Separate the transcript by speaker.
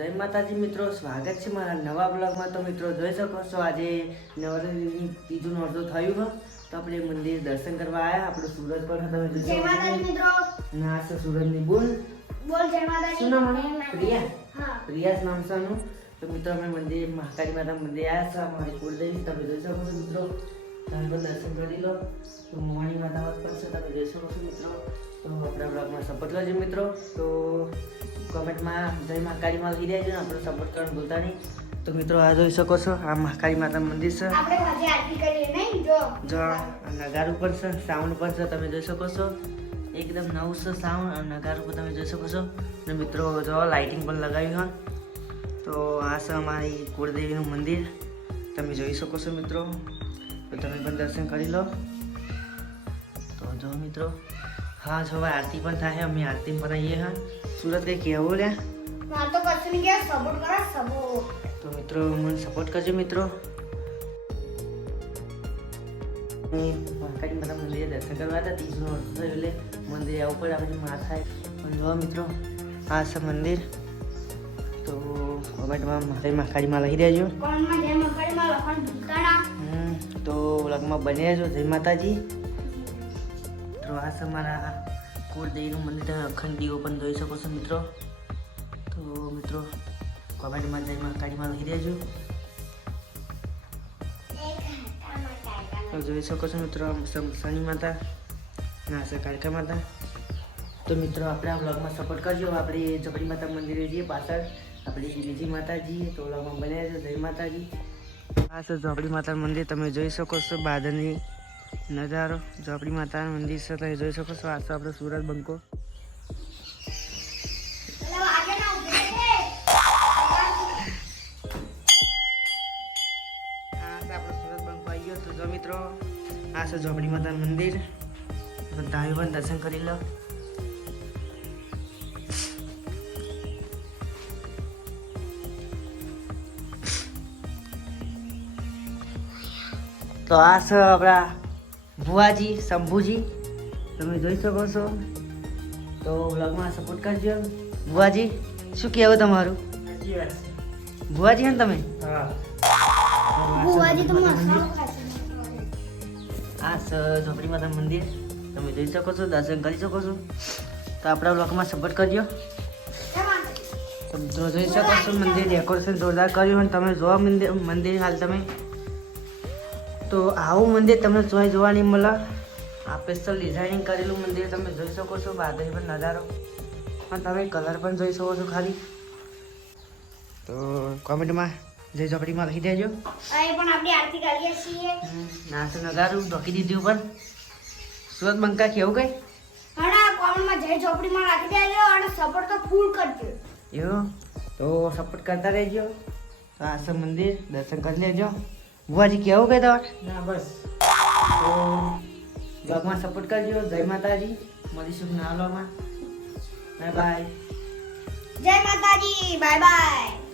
Speaker 1: જય માતાજી મિત્રો સ્વાગત છે મારા નવા બ્લોગમાં. તો મિત્રો જોઈ શકો છો આજે નવરાત્રિની બીજું નોરતું થયું હોય તો આપણે મંદિર દર્શન કરવા આવ્યા આપણું સુરત પણ તમે
Speaker 2: જય માતાજી મિત્રો.
Speaker 1: ના છે સુરતની બોલ.
Speaker 2: બોલ જય માતાજી.
Speaker 1: શું નામ? પ્રિયા.
Speaker 2: હા.
Speaker 1: પ્રિયાસ નામ છે. તો મિત્રો અમે મંદિર મહાકાળી માતા મંદિર આવ્યા છે. અમારી કુળદેવી તમે જોઈ શકો છો મિત્રો. તમે પણ દર્શન કરી લો. તો મોહાણી માતા પણ છે તમે જોઈ શકો છો મિત્રો. તો આપણા બ્લોગમાં સપોર્ટ કરજો મિત્રો. તો કોમેન્ટમાં જય મહાકાળીમાં લખી દેજો ને આપણો સપોર્ટ કરવાનું ભૂલતા નહીં. તો મિત્રો આ જોઈ શકો છો આ મહાકાળી માતા મંદિર છે.
Speaker 2: આપણે આજે આરતી કરીએ નહીં જો.
Speaker 1: જો આ નગારું પણ છે સાઉન્ડ પણ છે તમે જોઈ શકો છો. એકદમ નવું છે સાઉન્ડ અને નગારું પણ તમે જોઈ શકો છો. અને મિત્રો જો લાઇટિંગ પણ લગાવી હોય. તો આ છે અમારી કુળદેવીનું મંદિર. તમે જોઈ શકો છો મિત્રો. તો તમે પણ દર્શન કરી લો. તો જો મિત્રો હા જો હવે આરતી પણ થાય અમે આરતી આવીએ હા સુરત કંઈ કહેવું લે
Speaker 2: તો કશું નહીં સપોર્ટ કરો સપોર્ટ
Speaker 1: તો મિત્રો મને સપોર્ટ કરજો મિત્રો મહાકાળી માતા મંદિરે દર્શન કરવા હતા ત્રીસનું વર્ષ થયું એટલે મંદિરે આવું પડે આપણે માથા પણ જો મિત્રો આ છે મંદિર તો કોમેન્ટમાં મારી મહાકાળીમાં લખી દેજો તો વ્લોગમાં બની રહેજો જય માતાજી તો આ છે મારા કુળદેવીનું મંદિર તમે અખંડ દીવો પણ જોઈ શકો છો મિત્રો. તો મિત્રો કોમેન્ટમાં જય કાઢીમાં લખી દેજો. તો જોઈ શકો છો મિત્રો શનિ માતા ના છે કાળકા માતા. તો મિત્રો, આપણે આ વ્લોગમાં સપોર્ટ કરજો. આપણે જબરી માતા મંદિરે જઈએ પાછળ. આપણી બીજી માતાજી, તો વ્લોગમાં બન્યા છે જય માતાજી. આ છે ઝોપડી માતા મંદિર, તમે જોઈ શકો છો બાદરની નજારો, ઝોપડી માતાનું મંદિર છે, તમે જોઈ શકો છો, આ તો આપણો સુરત બંકો. તો મિત્રો, આ છે ઝોપડી માતાનું મંદિર. આવી પણ દર્શન કરી લો. તો આ છે આપણા ભુવાજી શંભુજી તમે જોઈ શકો છો. તો બ્લોગમાં સપોર્ટ કરજો. ભુવાજી શું કહેવું તમારું? ભુવાજી હે ને તમે? આ સ ઝોપડી માતા મંદિર. તમે જોઈ શકો છો દર્શન કરી શકો છો. તો આપણા બ્લોગમાં સપોર્ટ કરજો. જોઈ શકો છો મંદિર ડેકોરેશન જોરદાર કર્યું અને તમે જોવા મંદિર મંદિર હાલ તમે તો આવું મંદિર તમને જોઈ જોવા નહીં મળે આ સ્પેશિયલ ડિઝાઇનિંગ કરેલું મંદિર તમે જોઈ શકો છો બાદરી પણ નજારો. પણ તમે કલર પણ જોઈ શકો છો ખાલી. તો કોમેન્ટમાં જય ઝોપડીમાં લખી દેજો.
Speaker 2: પણ આપણે આરતી કરીએ છીએ.
Speaker 1: નાસ્તો નગારું ઢોકી દીધું પણ સુરત બંકા કેવું કઈ?
Speaker 2: અને કોમેન્ટમાં જય ચોપડીમાં રાખી દેજો અને સપોર્ટ તો ફૂલ કરજો.
Speaker 1: એવું? તો સપોર્ટ કરતા રહેજો. તો આ મંદિર દર્શન કરી લેજો. બુવાજી કેવું કહે તમારે
Speaker 3: ના બસ.
Speaker 1: તો બ્લોગમાં સપોર્ટ કરજો. જય માતાજી. મળીશું નાવલામાં બાય બાય
Speaker 2: જય માતાજી. Bye bye